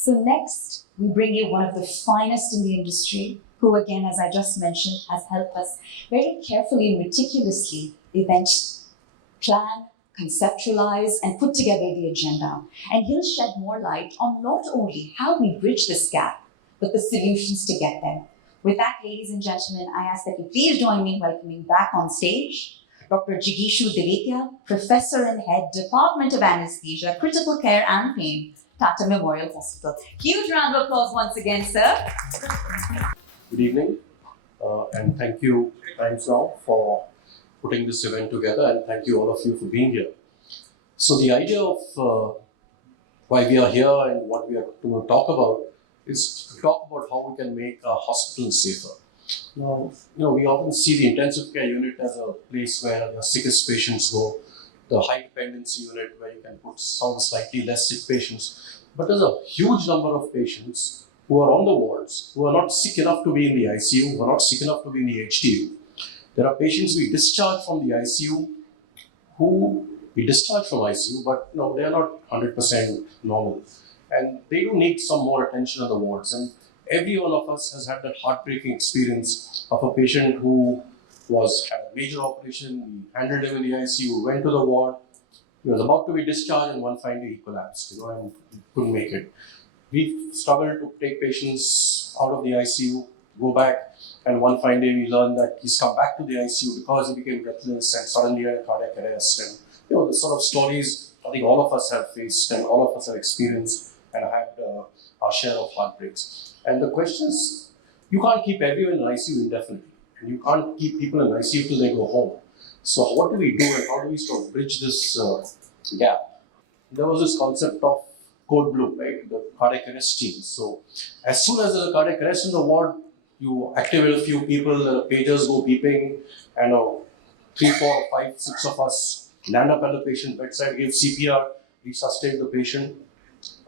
So next, we bring you one of the finest in the industry, who again, as I just mentioned, has helped us very carefully and meticulously event plan, conceptualize, and put together the agenda. And he'll shed more light on not only how we bridge this gap, but the solutions to get there. With that, ladies and gentlemen, I ask that you please join me in welcoming back on stage Dr. Jigeeshu Divatia, Professor and Head, Department of Anaesthesia, Critical Care and Pain, Tata Memorial Hospital. Huge round of applause once again, sir. Good evening, and thank you, Times Now, for putting this event together, and thank you all of you for being here. So the idea of why we are here and what we are going to talk about is to talk about how we can make our hospitals safer. Now, we often see the intensive care unit as a place where the sickest patients go, the high dependency unit where you can put some slightly less sick patients. But there's a huge number of patients who are on the wards, who are not sick enough to be in the ICU, who are not sick enough to be in the HDU. There are patients we discharge from the ICU but they are not 100% normal. And they do need some more attention on the wards. And every one of us has had that heartbreaking experience of a patient who had a major operation, we handled him in the ICU, went to the ward, he was about to be discharged, and one fine day he collapsed, and couldn't make it. We struggled to take patients out of the ICU, go back, and one fine day we learned that he's come back to the ICU because he became breathless and suddenly had a cardiac arrest. And the sort of stories I think all of us have faced and all of us have experienced and had our share of heartbreaks. And the question is, you can't keep everyone in ICU indefinitely, and you can't keep people in ICU till they go home. So what do we do, and how do we sort of bridge this gap? There was this concept of code blue, right? The cardiac arrest team. So as soon as there's a cardiac arrest in the ward, you activate a few people, the pagers go beeping, and 3, 4, 5, 6 of us land up at the patient bedside, give CPR, resuscitate the patient.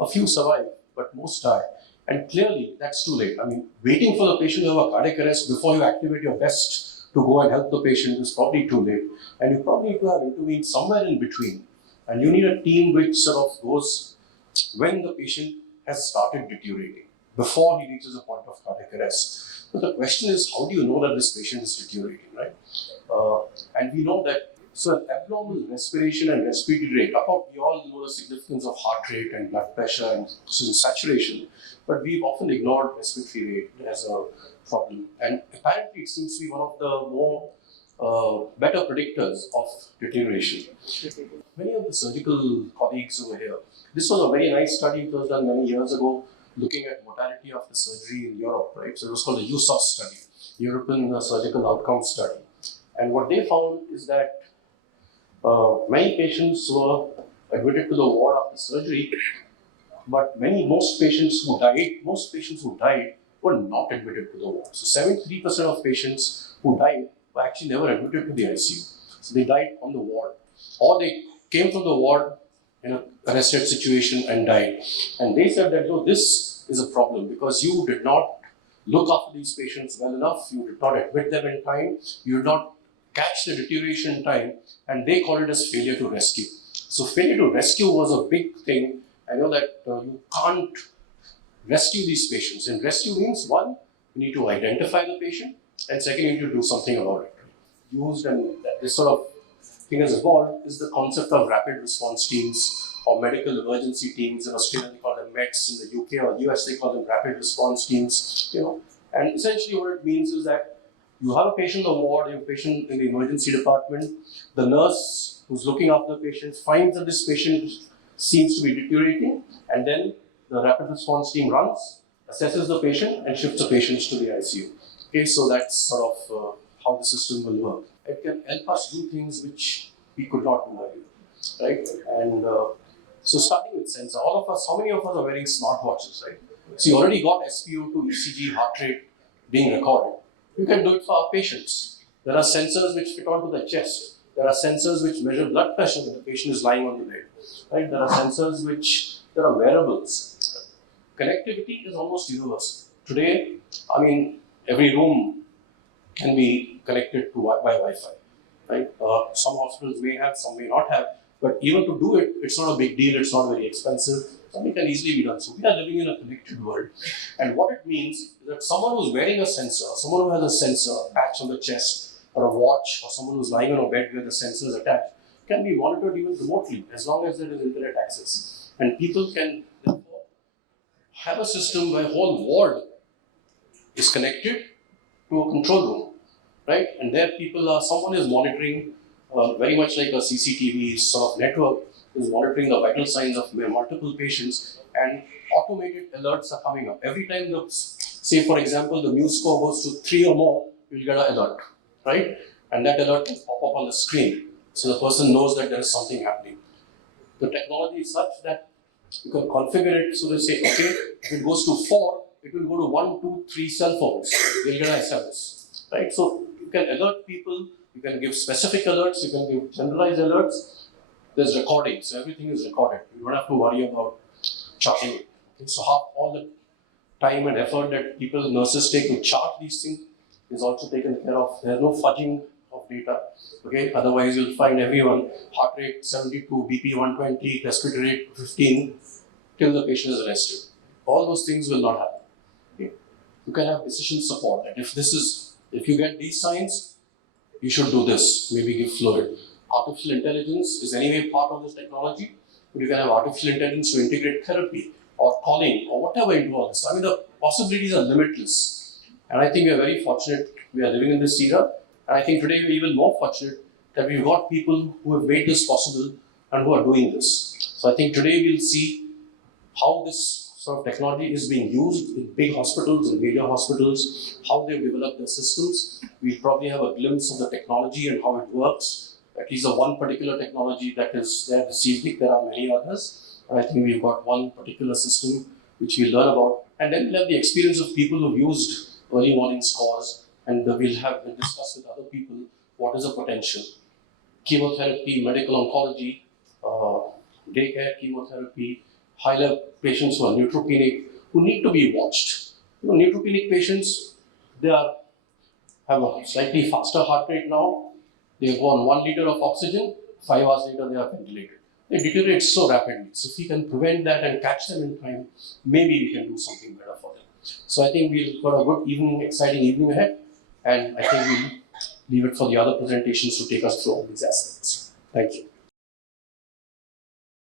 A few survive, but most die. And clearly, that's too late. I mean, waiting for the patient to have a cardiac arrest before you activate your best to go and help the patient is probably too late. And you probably need to have intervened somewhere in between. And you need a team which sort of goes when the patient has started deteriorating, before he reaches a point of cardiac arrest. But the question is, how do you know that this patient is deteriorating, right? And we know that, so an abnormal respiration and respiratory rate, we all know the significance of heart rate and blood pressure and saturation, but we've often ignored respiratory rate as a problem. And apparently it seems to be one of the more better predictors of deterioration. Many of the surgical colleagues over here, this was a very nice study that was done many years ago, looking at mortality after surgery in Europe, right? So it was called the USOS study, European Surgical Outcome Study. And what they found is that many patients were admitted to the ward after surgery, but most patients who died were not admitted to the ward. So 73% of patients who died were actually never admitted to the ICU. So they died on the ward, or they came from the ward in an arrested situation and died. And they said that, this is a problem because you did not look after these patients well enough, you did not admit them in time, you did not catch the deterioration in time, and they call it as failure to rescue. So failure to rescue was a big thing. I know that you can't rescue these patients. And rescue means, one, you need to identify the patient, and second, you need to do something about it. Used, and this sort of thing has evolved, is the concept of rapid response teams or medical emergency teams. In Australia, they call them METs. In the UK or US, they call them rapid response teams. And essentially what it means is that you have a patient in the ward, you have a patient in the emergency department. The nurse who's looking after the patient finds that this patient seems to be deteriorating, and then the rapid response team runs, assesses the patient, and shifts the patients to the ICU. Okay, so that's sort of how the system will work. It can help us do things which we could not do earlier, right? And so starting with sensor, all of us, how many of us are wearing smartwatches, right? So you already got SpO2, ECG, heart rate being recorded. You can do it for our patients. There are sensors which fit onto the chest. There are sensors which measure blood pressure when the patient is lying on the bed. Right? There are sensors there are wearables. Connectivity is almost universal. Today, every room can be connected to by Wi-Fi. Right? Some hospitals may have, some may not have. But even to do it, it's not a big deal. It's not very expensive. Something can easily be done. So we are living in a connected world. And what it means is that someone who's wearing a sensor, someone who has a sensor patch on the chest, or a watch, or someone who's lying on a bed where the sensor is attached, can be monitored even remotely as long as there is internet access. And people can therefore have a system where whole ward is connected to a control room, right? And there someone is monitoring, very much like a CCTV sort of network, is monitoring the vital signs of multiple patients, and automated alerts are coming up. Every time say for example, the news score goes to 3 or more, you'll get an alert, right? And that alert will pop up on the screen. So the person knows that there is something happening. The technology is such that you can configure it so they say, okay, if it goes to 4, it will go to 1, 2, 3 cell phones. You'll get an SMS, right? So you can alert people, you can give specific alerts, you can give generalized alerts. There's recording, so everything is recorded. You don't have to worry about charting it. Okay? So all the time and effort that nurses take to chart these things is also taken care of. There's no fudging of data. Okay, otherwise you'll find everyone heart rate 72, BP 120, respiratory rate 15 till the patient is arrested. All those things will not happen. Okay. You can have decision support that if you get these signs, you should do this. Maybe give fluid. Artificial intelligence is anyway part of this technology. But you can have artificial intelligence to integrate therapy or calling or whatever into all this. I mean, the possibilities are limitless. And I think we are very fortunate we are living in this era. And I think today we're even more fortunate that we've got people who have made this possible and who are doing this. So I think today we'll see how this sort of technology is being used in big hospitals and major hospitals, how they've developed their systems. We'll probably have a glimpse of the technology and how it works. At least the one particular technology that is there this evening. There are many others. And I think we've got one particular system which we'll learn about. And then we'll have the experience of people who've used early morning scores, and we'll discuss with other people what is the potential. Chemotherapy, medical oncology, daycare chemotherapy, high-level patients who are neutropenic, who need to be watched. Neutropenic patients, have a slightly faster heart rate now. They go on 1 liter of oxygen, 5 hours later they are ventilated. They deteriorate so rapidly. So if we can prevent that and catch them in time, maybe we can do something better for them. So I think we've got a good evening, exciting evening ahead, and I think we'll leave it for the other presentations to take us through all these aspects. Thank you.